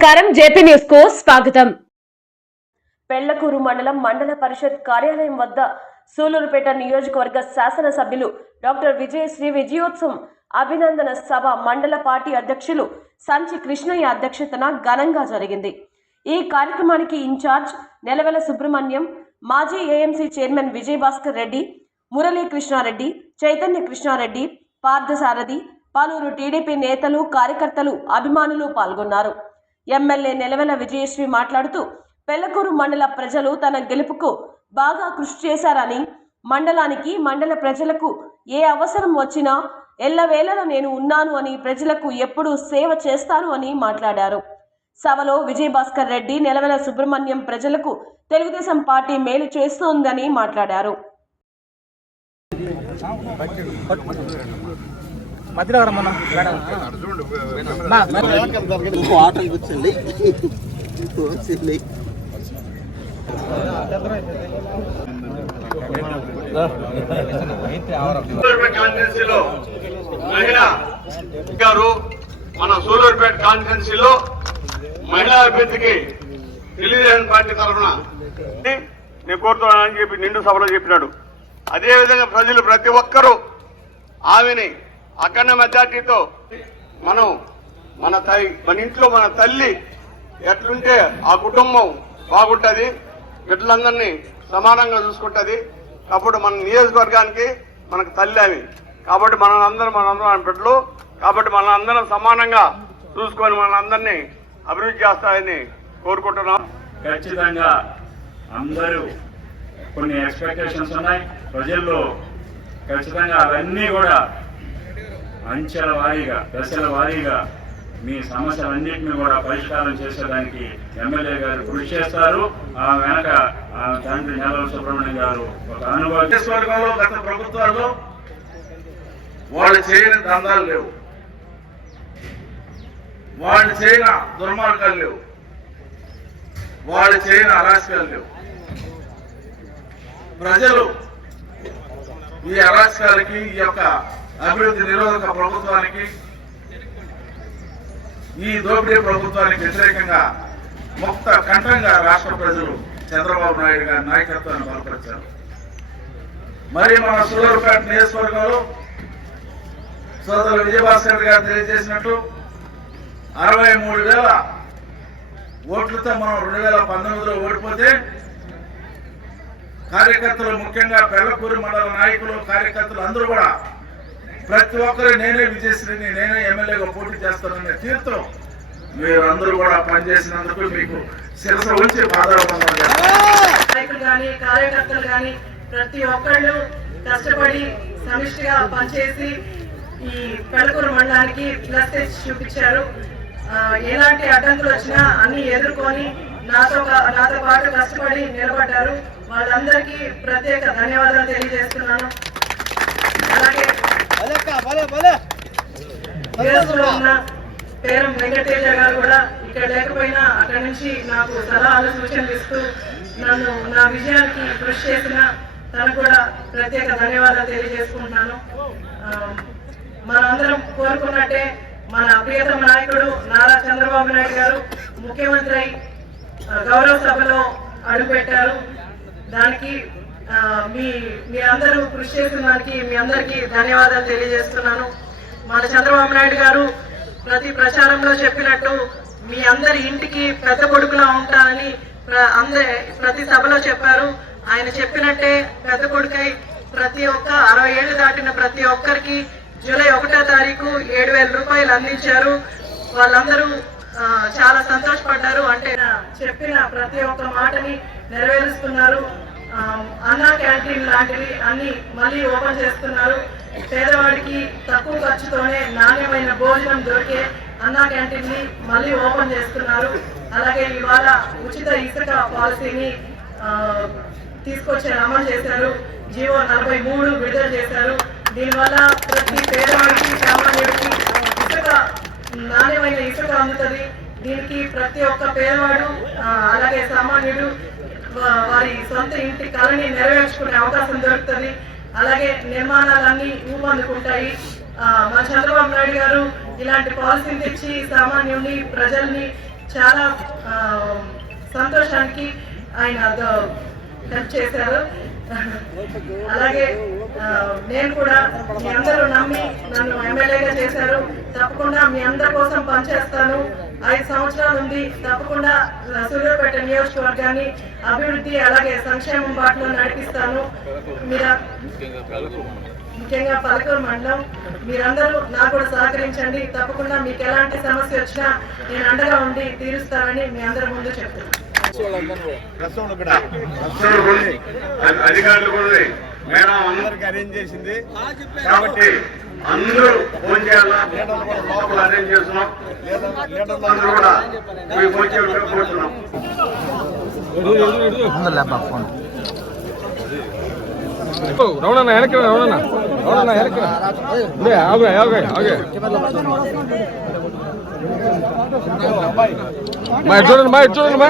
నమస్కారం. జేపీ న్యూస్కు స్వాగతం. పెళ్ళకూరు మండలం మండల పరిషత్ కార్యాలయం వద్ద సూలూరుపేట నియోజకవర్గ శాసనసభ్యులు డాక్టర్ విజయశ్రీ విజయోత్సవం అభినందన సభ మండల పార్టీ అధ్యక్షులు సంచి కృష్ణయ్య అధ్యక్షతన ఘనంగా జరిగింది. ఈ కార్యక్రమానికి ఇన్ఛార్జ్ నెలవెల సుబ్రహ్మణ్యం మాజీ ఏఎంసీ చైర్మన్ విజయభాస్కర్ రెడ్డి మురళీ కృష్ణారెడ్డి చైతన్య కృష్ణారెడ్డి పార్థసారథి పలువురు టీడీపీ నేతలు కార్యకర్తలు అభిమానులు పాల్గొన్నారు. ఎమ్మెల్యే నెలవెల విజయశ్రీ మాట్లాడుతూ పెళ్ళకూరు మండల ప్రజలు తన గెలుపుకు బాగా కృషి చేశారని మండలానికి మండల ప్రజలకు ఏ అవసరం వచ్చినా ఎల్లవేళలా నేను ఉన్నాను అని ప్రజలకు ఎప్పుడూ సేవ చేస్తాను అని మాట్లాడారు. సభలో విజయభాస్కర్ రెడ్డి నెలవెల సుబ్రహ్మణ్యం ప్రజలకు తెలుగుదేశం పార్టీ మేలు చేస్తోందని మాట్లాడారు. మధ్యలో రమ్మన్నా ఇంకో ఆటలు కూర్చోండి. కూర్చోండి సూలూరుపేట కాన్స్టిట్యున్సీలో మహిళ గారు మన సూలూరుపేట కాన్స్టిట్యున్సీలో మహిళా అభ్యర్థికి తెలుగుదేశం పార్టీ తరఫున నేను కోరుతున్నానని చెప్పి నిండు సభలో చెప్పినాడు. అదేవిధంగా ప్రజలు ప్రతి ఒక్కరూ ఆమెని అఖండ మెజార్టీతో మనం మన తల్లి మన ఇంట్లో మన తల్లి ఎట్లుంటే ఆ కుటుంబం బాగుంటుంది బిడ్డలందరినీ సమానంగా చూసుకుంటుంది. అప్పుడు మన నియోజకవర్గానికి మనకు తల్లి అని. కాబట్టి మన అందరం మనందరం ఆమె బిడ్డలు. కాబట్టి మన అందరం సమానంగా చూసుకొని మన అందరినీ అభివృద్ధి చేస్తారని కోరుకుంటున్నాం. ఖచ్చితంగా అందరూ కొన్ని ఎక్స్పెక్టేషన్స్ ఉన్నాయి. ప్రజల్లో ఖచ్చితంగా అవన్నీ కూడా అంచెల వారీగా దశల వారీగా మీ సమస్యలన్నింటినీ కూడా పరిష్కారం చేసేదానికి ఎమ్మెల్యే గారు కృషి చేస్తారు. ఆ వెనక ఆ తండ్రి నెలవ సుబ్రహ్మణ్యం గారు ఒక అనుభవం గత ప్రభుత్వాల్లో వాళ్ళు చేయని దందాలు లేవు. వాళ్ళు చేయని దుర్మార్గాలు లేవు. వాళ్ళు చేయని అరాచకాలు లేవు. ప్రజలు ఈ అరాచకాలకి ఈ యొక్క అభివృద్ధి నిరోధక ప్రభుత్వానికి ఈ దోపిడీ ప్రభుత్వానికి వ్యతిరేకంగా ముక్త కంఠంగా రాష్ట్ర ప్రజలు చంద్రబాబు నాయుడు గారి నాయకత్వాన్ని బలపరిచారు. మరి మన సూలూరుపేట నియోజకవర్గంలో సోదరులు విజయభాస్కర్ గారు తెలియజేసినట్టు అరవై మూడు వేల ఓట్లతో మనం రెండు వేల పంతొమ్మిదిలో ఓడిపోతే కార్యకర్తలు ముఖ్యంగా పెళ్ళకూరు మండల నాయకులు కార్యకర్తలు అందరూ కూడా ప్రతి ఒక్కరు నేనే విజయశ్రీని నేనే ఎమ్మెల్యేగా పోటీ చేస్తాననే తీరుతో మీరు అందరూ కూడా పనిచేసినందుకు మీకు శిరస ఉంచి పాదాభివందనం కానీ కార్యకర్తలు కానీ ప్రతి ఒక్కళ్ళు కష్టపడి సమిష్టిగా పనిచేసి ఈ పెళ్ళకూరు మండలానికి ప్లస్ తెచ్చి చూపించారు. ఎలాంటి అడ్డంకులు వచ్చినా అన్ని ఎదుర్కొని నాతో నాతో పాటు కష్టపడి నిలబడ్డారు. వాళ్ళందరికీ ప్రత్యేక ధన్యవాదాలు తెలియజేస్తున్నాను. పేరం వెంకటేజ గారు కూడా ఇక్కడ లేకపోయినా అక్కడి నుంచి నాకు సలహాలు సూచనలు ఇస్తూ నన్ను నా విజయానికి కృషి చేసిన తనకు కూడా ప్రత్యేక ధన్యవాదాలు తెలియజేసుకుంటున్నాను. మనందరం కోరుకున్నట్టే మన ప్రియతమ నాయకుడు నారా చంద్రబాబు నాయుడు గారు ముఖ్యమంత్రి అయి, గౌరవ సభలో అడుగుపెట్టారు. దానికి మీ మీ అందరూ కృషి చేసిన దానికి మీ అందరికీ ధన్యవాదాలు తెలియజేస్తున్నాను. మన చంద్రబాబు నాయుడు గారు ప్రతి ప్రచారంలో చెప్పినట్టు మీ అందరి ఇంటికి పెద్ద కొడుకులా ఉంటానని ప్ర- అందరి ప్రతి సభలో చెప్పారు. ఆయన చెప్పినట్టే పెద్ద కొడుకై ప్రతి ఒక్క అరవై ఏళ్ళు దాటిన ప్రతి ఒక్కరికి జూలై ఒకటో తారీఖు ఏడు వేల రూపాయలు అందించారు. వాళ్ళందరూ చాలా సంతోషపడ్డారు. అంటే చెప్పిన ప్రతి ఒక్క మాటని నెరవేరుస్తున్నారు. అన్నా క్యాంటీన్ లాంటివి అన్ని మళ్ళీ ఓపెన్ చేస్తున్నారు. పేదవాడికి తక్కువ ఖర్చుతోనే నాణ్యమైన భోజనం దొరికే అన్నా క్యాంటీన్ని మళ్ళీ ఓపెన్ చేస్తున్నారు. అలాగే ఇవాళ ఉచిత ఇసుక పాలసీని తీసుకొచ్చి అమలు చేశారు. జీవో నలభై మూడు విడుదల చేశారు. దీనివల్ల ప్రతి పేదవాడికి సామాన్యుడికి ఇసుక నాణ్యమైన ఇసుక అందుతుంది. దీనికి ప్రతి ఒక్క పేదవాడు అలాగే సామాన్యుడు వారి సొంత ఇంటి కళని నెరవేర్చుకునే అవకాశం దొరుకుతుంది. అలాగే నిర్మాణాలన్నీ ఊపందుకుంటాయి. మా మన చంద్రబాబు నాయుడు గారు ఇలాంటి పాలసీని తెచ్చి సామాన్యుడిని ప్రజల్ని చాలా సంతోషానికి ఆయన హెల్ప్ చేశారు. అలాగే నేను కూడా మీ అందరూ నమ్మి నన్ను ఎమ్మెల్యేగా చేశారు. తప్పకుండా మీ అందరి కోసం పనిచేస్తాను. ఐదు సంవత్సరాల నుండి తప్పకుండా సూర్యాపేట నియోజకవర్గాన్ని అభివృద్ధి అలాగే సంక్షేమం బాటలో నడిపిస్తాను. మీరు ముఖ్యంగా పలకూరు మండలం. మీరందరూ నాకు కూడా సహకరించండి. తప్పకుండా మీకు ఎలాంటి సమస్య వచ్చినా నేను అండగా ఉండి తీరుస్తానని మీ అందరి ముందు చెప్తున్నాను. అధికారులు కూడా మేడం అందరికి అరేంజ్ చేసింది. కాబట్టి అందరూ ఫోన్ చేయాలా? లోపల అరేంజ్ చేస్తున్నాం. అందరూ కూడా మీకు ఫోన్ చేయడం కోరుతున్నాం వెనక్కి వెనక్కి మా చూడండి మా చూడండి మా.